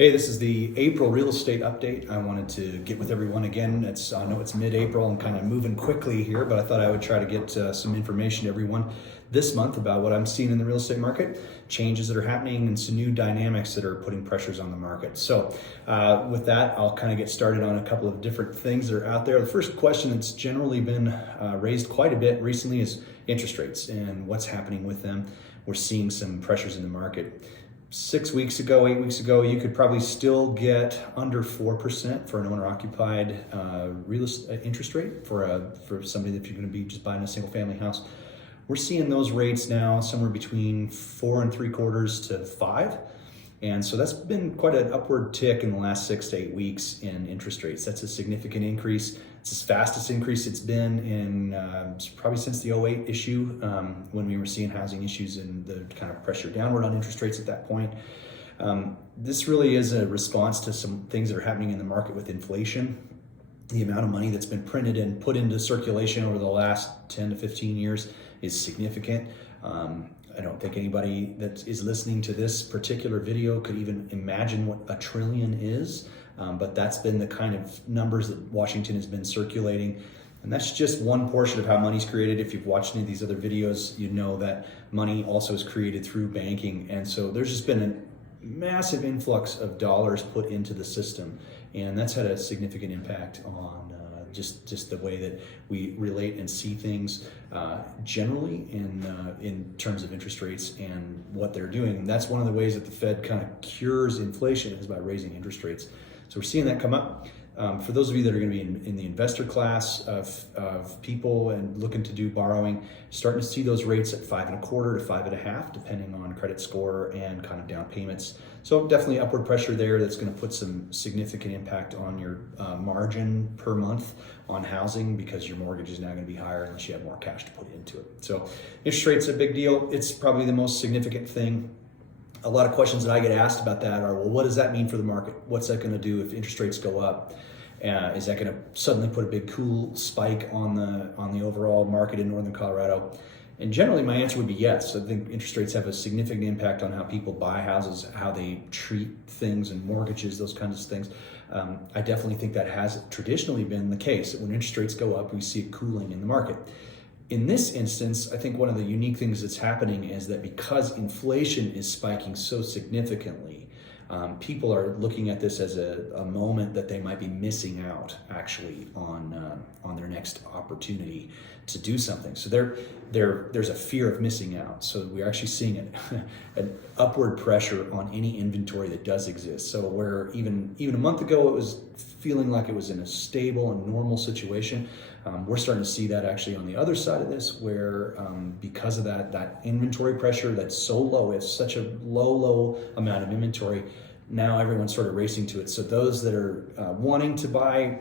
Hey, this is the April real estate update. I wanted to get with everyone again. I know it's mid-April and kind of moving quickly here, but I thought I would try to get some information to everyone this month about what I'm seeing in the real estate market, changes that are happening, and some new dynamics that are putting pressures on the market. So with that, I'll kind of get started on a couple of different things that are out there. The first question that's generally been raised quite a bit recently is interest rates and what's happening with them. We're seeing some pressures in the market. 8 weeks ago, you could probably still get under 4% for an owner-occupied real estate interest rate for somebody that you're going to be just buying a single-family house. We're seeing those rates now somewhere between 4.75% to 5%. And so that's been quite an upward tick in the last 6 to 8 weeks in interest rates. That's a significant increase. It's the fastest increase it's been in probably since the '08 issue, when we were seeing housing issues and the kind of pressure downward on interest rates at that point. This really is a response to some things that are happening in the market with inflation. The amount of money that's been printed and put into circulation over the last 10 to 15 years is significant. I don't think anybody that is listening to this particular video could even imagine what $1 trillion is, but that's been the kind of numbers that Washington has been circulating. And that's just one portion of how money's created. If you've watched any of these other videos, you know that money also is created through banking. And so there's just been a massive influx of dollars put into the system. And that's had a significant impact on just the way that we relate and see things generally in terms of interest rates and what they're doing. And that's one of the ways that the Fed kind of cures inflation is by raising interest rates. So we're seeing that come up. For those of you that are going to be in the investor class of people and looking to do borrowing, starting to see those rates at 5.25% to 5.5%, depending on credit score and kind of down payments. So definitely upward pressure there. That's going to put some significant impact on your margin per month on housing, because your mortgage is now going to be higher unless you have more cash to put into it. So interest rates are a big deal. It's probably the most significant thing. A lot of questions that I get asked about that are, well, what does that mean for the market? What's that going to do if interest rates go up? Is that going to suddenly put a big cool spike on the overall market in Northern Colorado? And generally, my answer would be yes. I think interest rates have a significant impact on how people buy houses, how they treat things and mortgages, those kinds of things. I definitely think that has traditionally been the case, that when interest rates go up, we see a cooling in the market. In this instance, I think one of the unique things that's happening is that because inflation is spiking so significantly, people are looking at this as a moment that they might be missing out actually on their next opportunity to do something. So there's a fear of missing out. So we're actually seeing an upward pressure on any inventory that does exist. So where even a month ago it was feeling like it was in a stable and normal situation, we're starting to see that actually on the other side of this, where because of that inventory pressure that's so low, it's such a low amount of inventory, now everyone's sort of racing to it. So those that are wanting to buy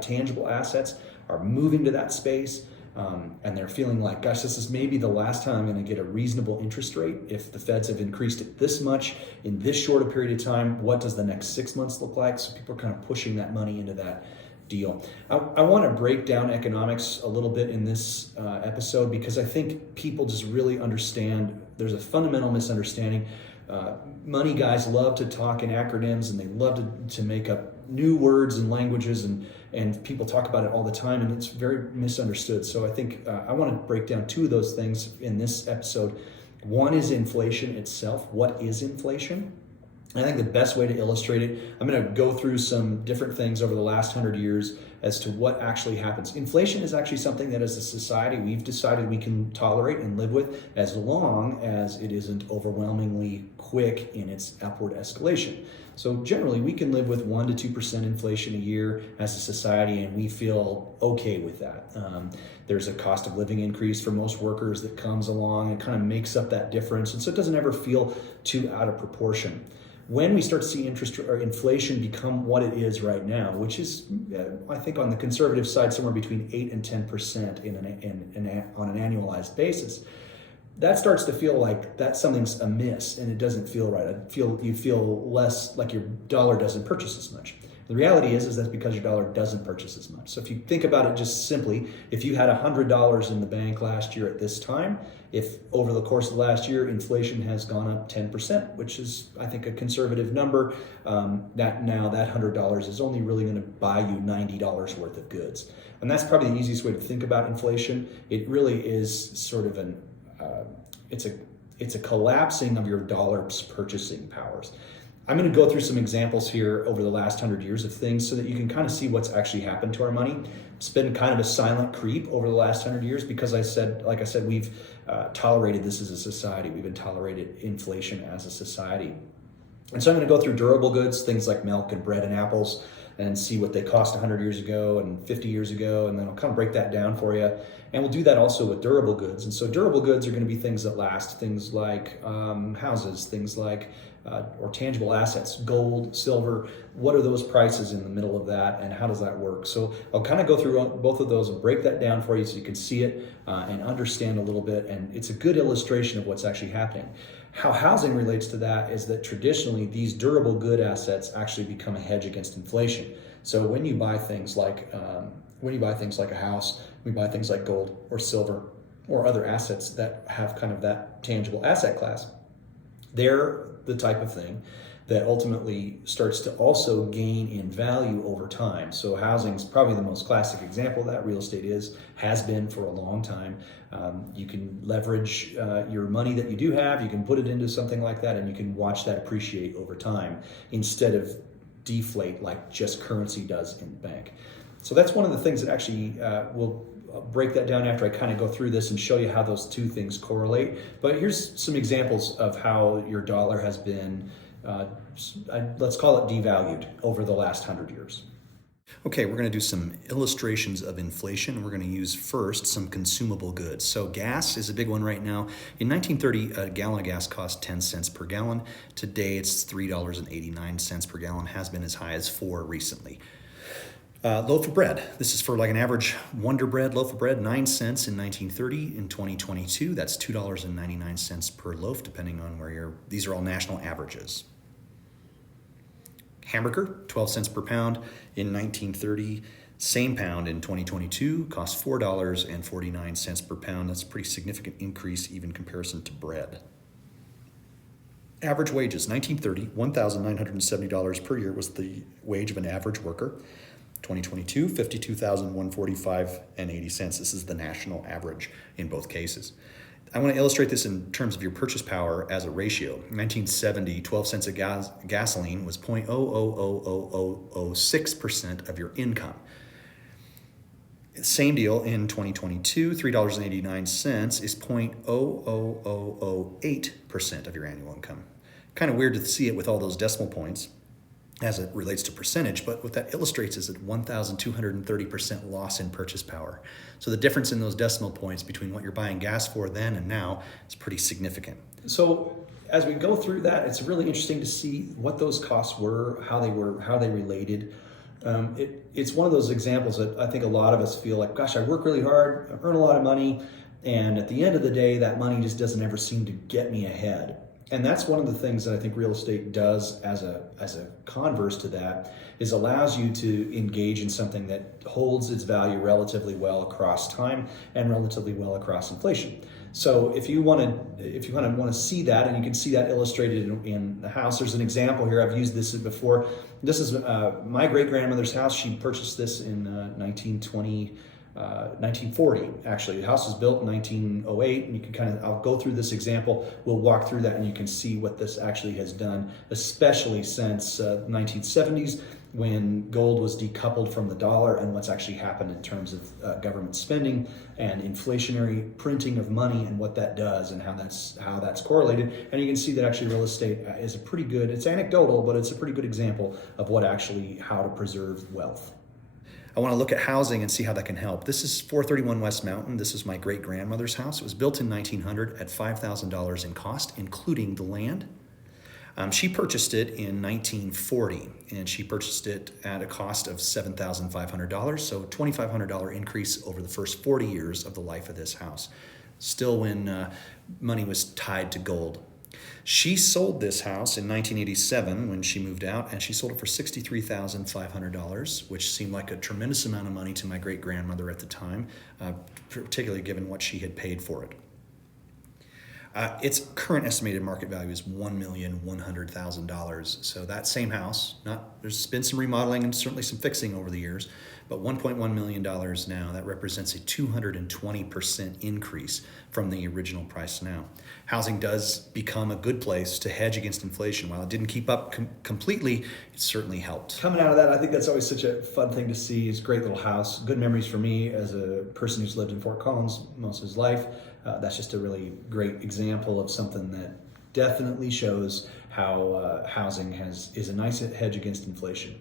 tangible assets are moving to that space, and they're feeling like, gosh, this is maybe the last time I'm going to get a reasonable interest rate. If the Feds have increased it this much in this short a period of time, what does the next 6 months look like? So people are kind of pushing that money into that deal. I want to break down economics a little bit in this episode, because I think people just really understand there's a fundamental misunderstanding. Money guys love to talk in acronyms, and they love to make up new words and languages, and people talk about it all the time, and it's very misunderstood. So I think I want to break down two of those things in this episode. One is inflation itself. What is inflation? I think the best way to illustrate it, I'm going to go through some different things over the last 100 years as to what actually happens. Inflation is actually something that as a society we've decided we can tolerate and live with, as long as it isn't overwhelmingly quick in its upward escalation. So generally we can live with 1% to 2% inflation a year as a society, and we feel okay with that. There's a cost of living increase for most workers that comes along and kind of makes up that difference, and so it doesn't ever feel too out of proportion. When we start to see interest or inflation become what it is right now, which is, I think, on the conservative side, somewhere between 8 and 10% on an annualized basis, that starts to feel like that something's amiss, and it doesn't feel right. You feel less like your dollar doesn't purchase as much. The reality is that's because your dollar doesn't purchase as much. So if you think about it just simply, if you had $100 in the bank last year at this time, if over the course of the last year, inflation has gone up 10%, which is, I think, a conservative number, that $100 is only really going to buy you $90 worth of goods. And that's probably the easiest way to think about inflation. It really is sort of it's a collapsing of your dollar's purchasing powers. I'm going to go through some examples here over the last 100 years of things so that you can kind of see what's actually happened to our money. It's been kind of a silent creep over the last 100 years because like I said, we've tolerated this as a society. We've been tolerated inflation as a society. And so I'm going to go through durable goods, things like milk and bread and apples, and see what they cost 100 years ago and 50 years ago, and then I'll kind of break that down for you. And we'll do that also with durable goods. And so durable goods are going to be things that last, things like houses, things like or tangible assets, gold, silver. What are those prices in the middle of that, and how does that work? So I'll kind of go through both of those and break that down for you so you can see it and understand a little bit. And it's a good illustration of what's actually happening. How housing relates to that is that traditionally these durable good assets actually become a hedge against inflation. So when you buy things like a house, when you buy things like gold or silver or other assets that have kind of that tangible asset class, they're the type of thing that ultimately starts to also gain in value over time. So housing is probably the most classic example of that. Real estate has been for a long time. You can leverage your money that you do have, you can put it into something like that, and you can watch that appreciate over time instead of deflate like just currency does in the bank. So that's one of the things that actually will break that down after I kind of go through this and show you how those two things correlate. But here's some examples of how your dollar has been, let's call it devalued over the last 100 years. Okay, we're going to do some illustrations of inflation. We're going to use first some consumable goods. So gas is a big one right now. In 1930, a gallon of gas cost 10 cents per gallon. Today, it's $3.89 per gallon, has been as high as $4 recently. Loaf of bread. This is for like an average Wonder Bread loaf of bread, 9 cents in 1930. In 2022, that's $2.99 per loaf, depending on where these are all national averages. Hamburger, 12 cents per pound in 1930. Same pound in 2022 costs $4.49 per pound. That's a pretty significant increase, even in comparison to bread. Average wages, 1930, $1,970 per year was the wage of an average worker. 2022, $52,145.80. This is the national average in both cases. I want to illustrate this in terms of your purchase power as a ratio. In 1970, 12 cents of gasoline was 0.000006% of your income. Same deal in 2022, $3.89 is 0.00008% of your annual income. Kind of weird to see it with all those decimal points as it relates to percentage, but what that illustrates is a 1,230% loss in purchase power. So the difference in those decimal points between what you're buying gas for then and now is pretty significant. So as we go through that, it's really interesting to see what those costs were, how they related. It's one of those examples that I think a lot of us feel like, gosh, I work really hard, I earn a lot of money, and at the end of the day, that money just doesn't ever seem to get me ahead. And that's one of the things that I think real estate does as a converse to that, is allows you to engage in something that holds its value relatively well across time and relatively well across inflation. So if you want to see that, and you can see that illustrated in the house, there's an example here. I've used this before. This is my great-grandmother's house. She purchased this in 1940, actually. The house was built in 1908, and you can I'll go through this example. We'll walk through that, and you can see what this actually has done, especially since the 1970s, when gold was decoupled from the dollar, and what's actually happened in terms of government spending and inflationary printing of money, and what that does, and how that's correlated. And you can see that actually real estate is a pretty good, it's anecdotal, but it's a pretty good example of how to preserve wealth. I want to look at housing and see how that can help. This is 431 West Mountain. This is my great-grandmother's house. It was built in 1900 at $5,000 in cost, including the land. She purchased it in 1940, and she purchased it at a cost of $7,500, so $2,500 increase over the first 40 years of the life of this house. Still when money was tied to gold. She sold this house in 1987 when she moved out, and she sold it for $63,500, which seemed like a tremendous amount of money to my great-grandmother at the time, particularly given what she had paid for it. Its current estimated market value is $1,100,000. So that same house, there's been some remodeling and certainly some fixing over the years, but $1.1 million now. That represents a 220% increase from the original price now. Housing does become a good place to hedge against inflation. While it didn't keep up completely, it certainly helped. Coming out of that, I think that's always such a fun thing to see. It's a great little house. Good memories for me as a person who's lived in Fort Collins most of his life. That's just a really great example of something that definitely shows how housing is a nice hedge against inflation.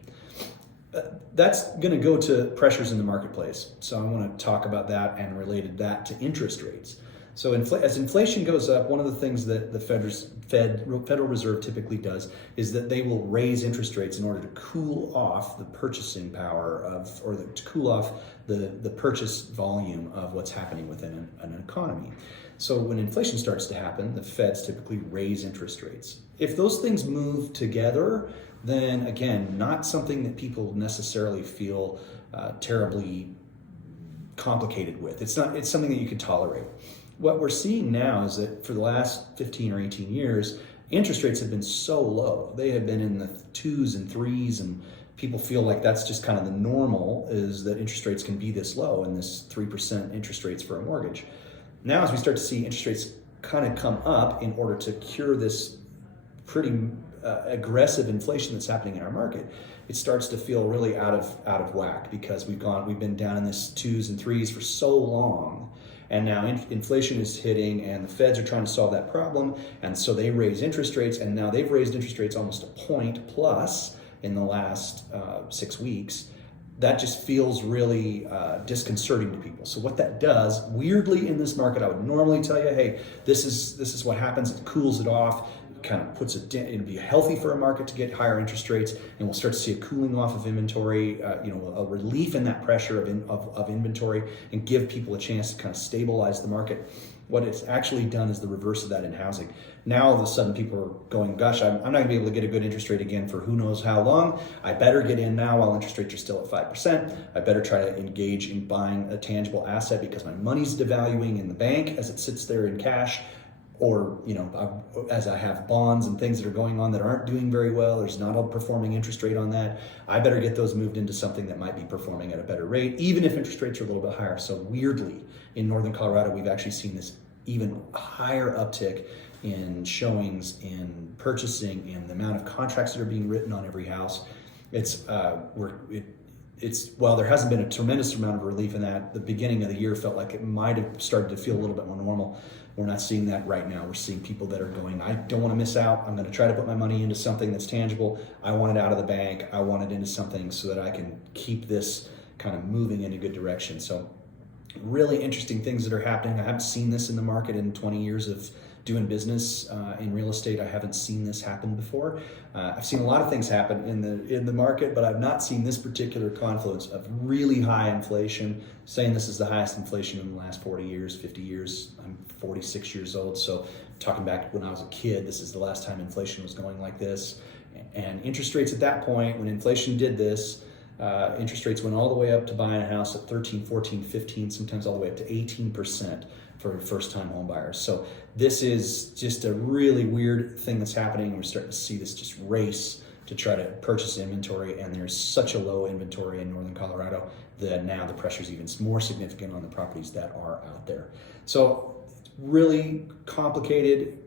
That's going to go to pressures in the marketplace. So I want to talk about that and related that to interest rates. So as inflation goes up, one of the things that the Federal Reserve typically does is that they will raise interest rates in order to cool off the purchasing power to cool off the purchase volume of what's happening within an economy. So when inflation starts to happen, the Feds typically raise interest rates. If those things move together, then again, not something that people necessarily feel terribly complicated with. It's something that you can tolerate. What we're seeing now is that for the last 15 or 18 years, interest rates have been so low. They have been in the 2s and 3s, and people feel like that's just kind of the normal, is that interest rates can be this low and this 3% interest rates for a mortgage. Now, as we start to see interest rates kind of come up in order to cure this pretty aggressive inflation that's happening in our market, it starts to feel really out of whack, because we've been down in this 2s and 3s for so long. And now inflation is hitting, and the Feds are trying to solve that problem, and so they raise interest rates, and now they've raised interest rates almost a point plus in the last 6 weeks. That just feels really disconcerting to people. So what that does, weirdly in this market, I would normally tell you, hey, this is what happens. It cools it off, kind of puts it down. It'd be healthy for a market to get higher interest rates, and we'll start to see a cooling off of inventory, a relief in that pressure of inventory, and give people a chance to kind of stabilize the market. What it's actually done is the reverse of that in housing. Now all of a sudden people are going, gosh, I'm not going to be able to get a good interest rate again for who knows how long. I better get in now while interest rates are still at 5%. I better try to engage in buying a tangible asset because my money's devaluing in the bank as it sits there in cash. Or, as I have bonds and things that are going on that aren't doing very well, there's not a performing interest rate on that. I better get those moved into something that might be performing at a better rate, even if interest rates are a little bit higher. So weirdly, in Northern Colorado, we've actually seen this even higher uptick in showings, in purchasing, in the amount of contracts that are being written on every house. While there hasn't been a tremendous amount of relief in that, the beginning of the year felt like it might have started to feel a little bit more normal. We're not seeing that right now. We're seeing people that are going, I don't want to miss out. I'm going to try to put my money into something that's tangible. I want it out of the bank. I want it into something so that I can keep this kind of moving in a good direction. So really interesting things that are happening. I haven't seen this in the market in 20 years of doing business in real estate. I haven't seen this happen before. I've seen a lot of things happen in the market, but I've not seen this particular confluence of really high inflation, saying this is the highest inflation in the last 40 years, 50 years. I'm 46 years old, so talking back when I was a kid, this is the last time inflation was going like this. And interest rates at that point, when inflation did this, interest rates went all the way up to buying a house at 13, 14, 15, sometimes all the way up to 18% for first-time home buyers. So this is just a really weird thing that's happening. We're starting to see this just race to try to purchase inventory, and there's such a low inventory in Northern Colorado that now the pressure is even more significant on the properties that are out there. So really complicated.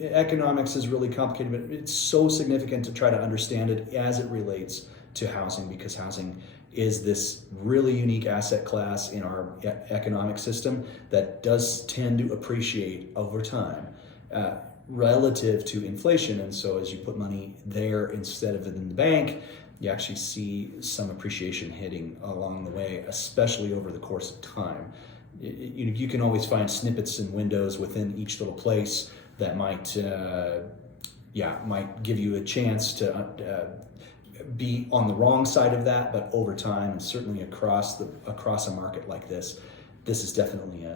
Economics is really complicated, but it's so significant to try to understand it as it relates to housing, because housing is this really unique asset class in our economic system that does tend to appreciate over time relative to inflation. And so as you put money there instead of in the bank, you actually see some appreciation hitting along the way, especially over the course of time. You can always find snippets and windows within each little place that might give you a chance to be on the wrong side of that, but over time, and certainly across a market like this, this is definitely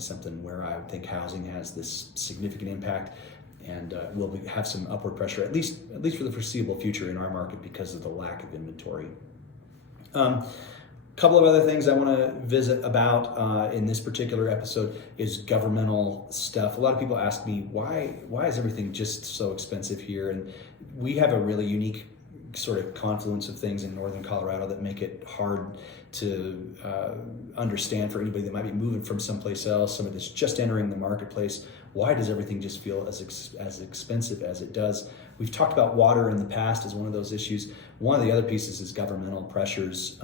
something where I think housing has this significant impact. and have some upward pressure, at least for the foreseeable future in our market because of the lack of inventory. Couple of other things I want to visit about in this particular episode is governmental stuff. A lot of people ask me, why is everything just so expensive here? And we have a really unique sort of confluence of things in northern Colorado that make it hard to understand for anybody that might be moving from someplace else, somebody that's just entering the marketplace. Why does everything just feel as expensive as it does? We've talked about water in the past as one of those issues. One of the other pieces is governmental pressures.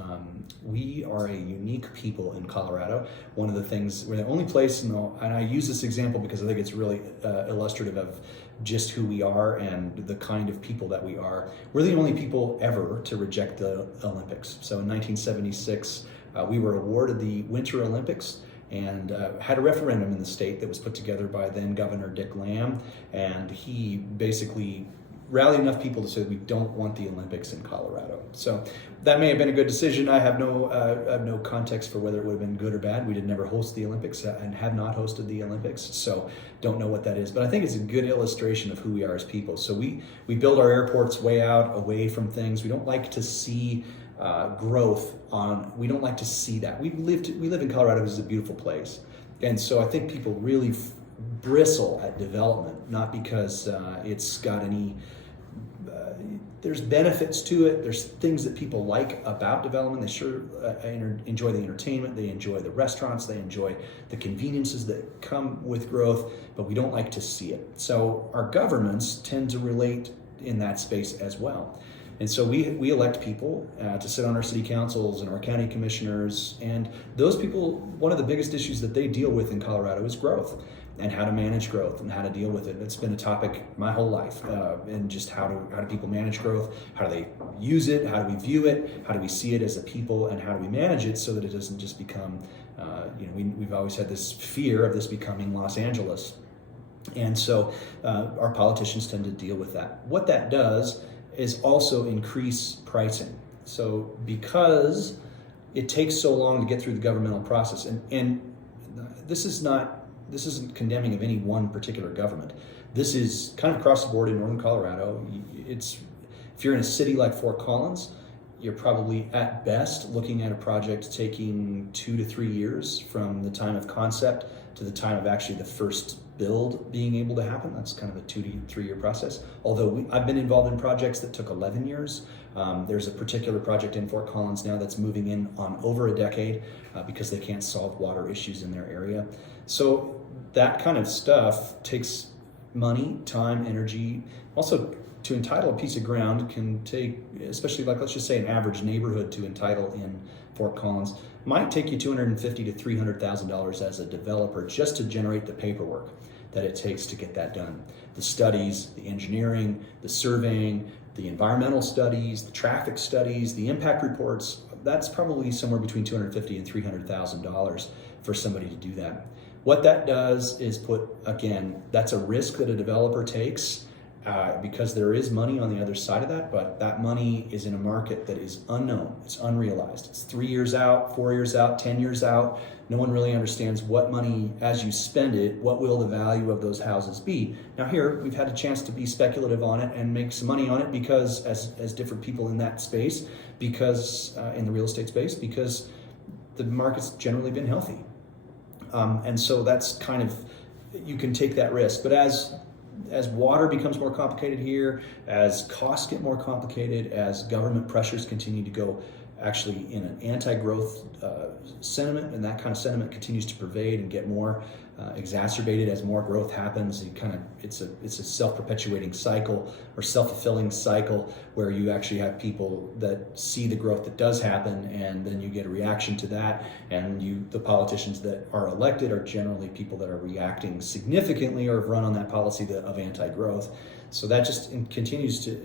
We are a unique people in Colorado. One of the things, we're the only place, and I use this example because I think it's really illustrative of just who we are and the kind of people that we are. We're the only people ever to reject the Olympics. So in 1976, we were awarded the Winter Olympics and had a referendum in the state that was put together by then Governor Dick Lamb, and he basically rallied enough people to say we don't want the Olympics in Colorado. So that may have been a good decision. I have no context for whether it would have been good or bad. We did never host the Olympics and have not hosted the Olympics, so don't know what that is. But I think it's a good illustration of who we are as people. So we build our airports way out, away from things. We don't like to see growth on. We don't like to see that. We live in Colorado, which is a beautiful place, and so I think people really bristle at development, not because it's got any. There's benefits to it. There's things that people like about development. They sure enjoy the entertainment. They enjoy the restaurants. They enjoy the conveniences that come with growth, but we don't like to see it. So our governments tend to relate in that space as well. And so we elect people to sit on our city councils and our county commissioners. And those people, one of the biggest issues that they deal with in Colorado is growth and how to manage growth and how to deal with it. It's been a topic my whole life, and just how do people manage growth? How do they use it? How do we view it? How do we see it as a people? And how do we manage it so that it doesn't just become, we've always had this fear of this becoming Los Angeles. And so our politicians tend to deal with that. What that does is also increase pricing. So because it takes so long to get through the governmental process, and this isn't condemning of any one particular government. This is kind of across the board in northern Colorado. If you're in a city like Fort Collins, you're probably at best looking at a project taking 2 to 3 years from the time of concept to the time of actually the first build being able to happen. That's kind of a 2 to 3 year process. Although I've been involved in projects that took 11 years. There's a particular project in Fort Collins now that's moving in on over a decade because they can't solve water issues in their area. So that kind of stuff takes money, time, energy. Also, to entitle a piece of ground can take, especially like let's just say an average neighborhood to entitle in Fort Collins, might take you $250,000 to $300,000 as a developer just to generate the paperwork that it takes to get that done. The studies, the engineering, the surveying, the environmental studies, the traffic studies, the impact reports, that's probably somewhere between $250,000 and $300,000 for somebody to do that. What that does is that's a risk that a developer takes because there is money on the other side of that, but that money is in a market that is unknown, it's unrealized. It's 3 years out, 4 years out, 10 years out. No one really understands what money, as you spend it, what will the value of those houses be? Now here, we've had a chance to be speculative on it and make some money on it because, as different people in that space, because in the real estate space, because the market's generally been healthy. And so that's kind of, you can take that risk. But as water becomes more complicated here, as costs get more complicated, as government pressures continue to go actually in an anti-growth sentiment, and that kind of sentiment continues to pervade and get more exacerbated as more growth happens, it's a self-perpetuating cycle or self-fulfilling cycle where you actually have people that see the growth that does happen, and then you get a reaction to that, and the politicians that are elected are generally people that are reacting significantly or have run on that policy of anti-growth. So that just continues to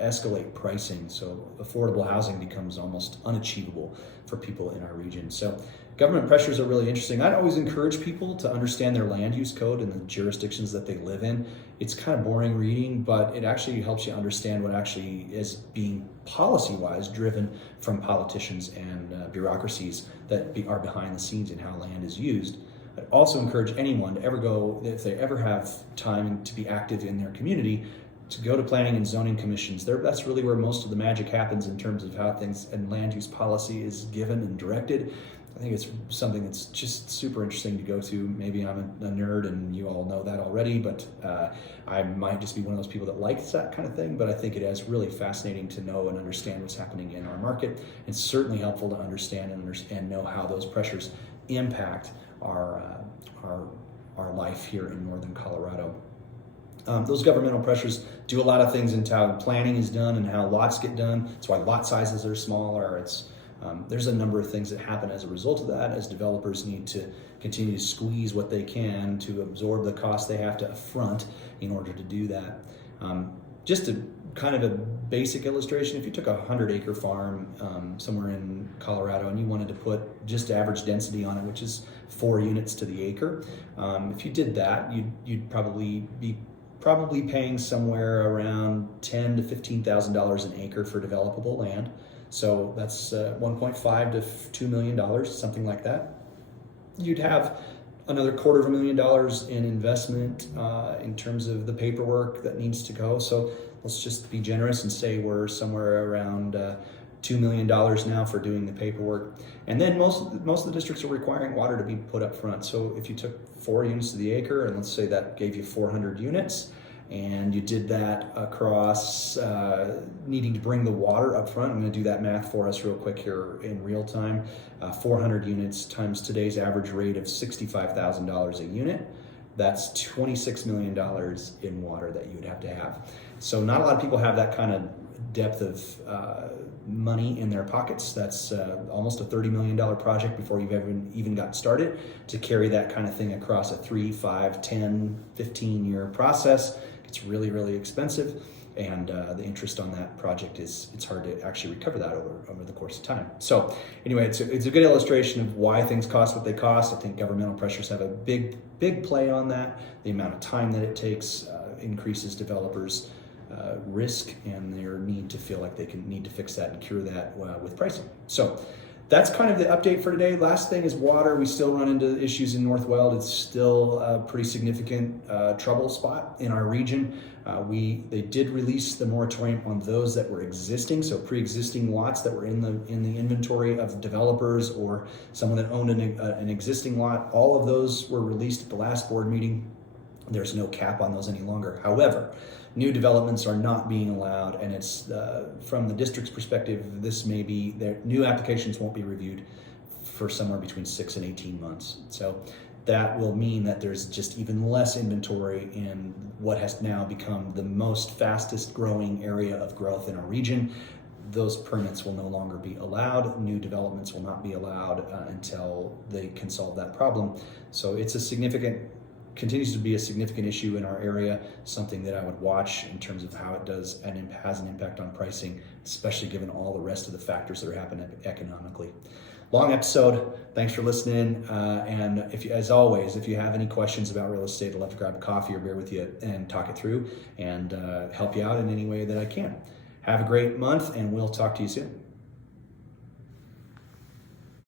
escalate pricing. So affordable housing becomes almost unachievable for people in our region. So government pressures are really interesting. I'd always encourage people to understand their land use code and the jurisdictions that they live in. It's kind of boring reading, but it actually helps you understand what actually is being policy-wise driven from politicians and bureaucracies that are behind the scenes in how land is used. I'd also encourage anyone to ever go, if they ever have time to be active in their community, to go to planning and zoning commissions. That's really where most of the magic happens in terms of how things and land use policy is given and directed. I think it's something that's just super interesting to go to. Maybe I'm a nerd and you all know that already, but I might just be one of those people that likes that kind of thing. But I think it is really fascinating to know and understand what's happening in our market. It's certainly helpful to understand and know how those pressures impact our life here in northern Colorado. Those governmental pressures do a lot of things into how planning is done and how lots get done. That's why lot sizes are smaller. There's a number of things that happen as a result of that, as developers need to continue to squeeze what they can to absorb the cost they have to upfront in order to do that. Just a kind of a basic illustration, if you took a 100-acre farm somewhere in Colorado and you wanted to put just average density on it, which is 4 units to the acre, if you did that, you'd probably be paying somewhere around $10,000 to $15,000 an acre for developable land. So that's $1.5 to $2 million, something like that. You'd have another $250,000 in investment in terms of the paperwork that needs to go. So let's just be generous and say we're somewhere around $2 million now for doing the paperwork. And then most of the districts are requiring water to be put up front. So if you took 4 units to the acre, and let's say that gave you 400 units, and you did that across needing to bring the water up front. I'm going to do that math for us real quick here in real time. 400 units times today's average rate of $65,000 a unit. That's $26 million in water that you would have to have. So not a lot of people have that kind of depth of money in their pockets. That's almost a $30 million project before you've even got started to carry that kind of thing across a 3, 5, 10, 15-year process. It's really, really expensive, and the interest on that project it's hard to actually recover that over the course of time. So anyway, it's a good illustration of why things cost what they cost. I think governmental pressures have a big play on that. The amount of time that it takes increases developers' risk and their need to feel like they need to fix that and cure that with pricing. So that's kind of the update for today. Last thing is water. We still run into issues in North Weld. It's still a pretty significant trouble spot in our region. They did release the moratorium on those that were existing, so pre-existing lots that were in the inventory of developers or someone that owned an existing lot. All of those were released at the last board meeting. There's no cap on those any longer. However, new developments are not being allowed, and it's from the district's perspective, this may be their new applications won't be reviewed for somewhere between 6 and 18 months. So that will mean that there's just even less inventory in what has now become the most fastest growing area of growth in our region. Those permits will no longer be allowed. New developments will not be allowed until they can solve that problem. So it's continues to be a significant issue in our area, something that I would watch in terms of how it does and has an impact on pricing, especially given all the rest of the factors that are happening economically. Long episode. Thanks for listening. And as always, if you have any questions about real estate, I'd love to grab a coffee or beer with you and talk it through and help you out in any way that I can. Have a great month, and we'll talk to you soon.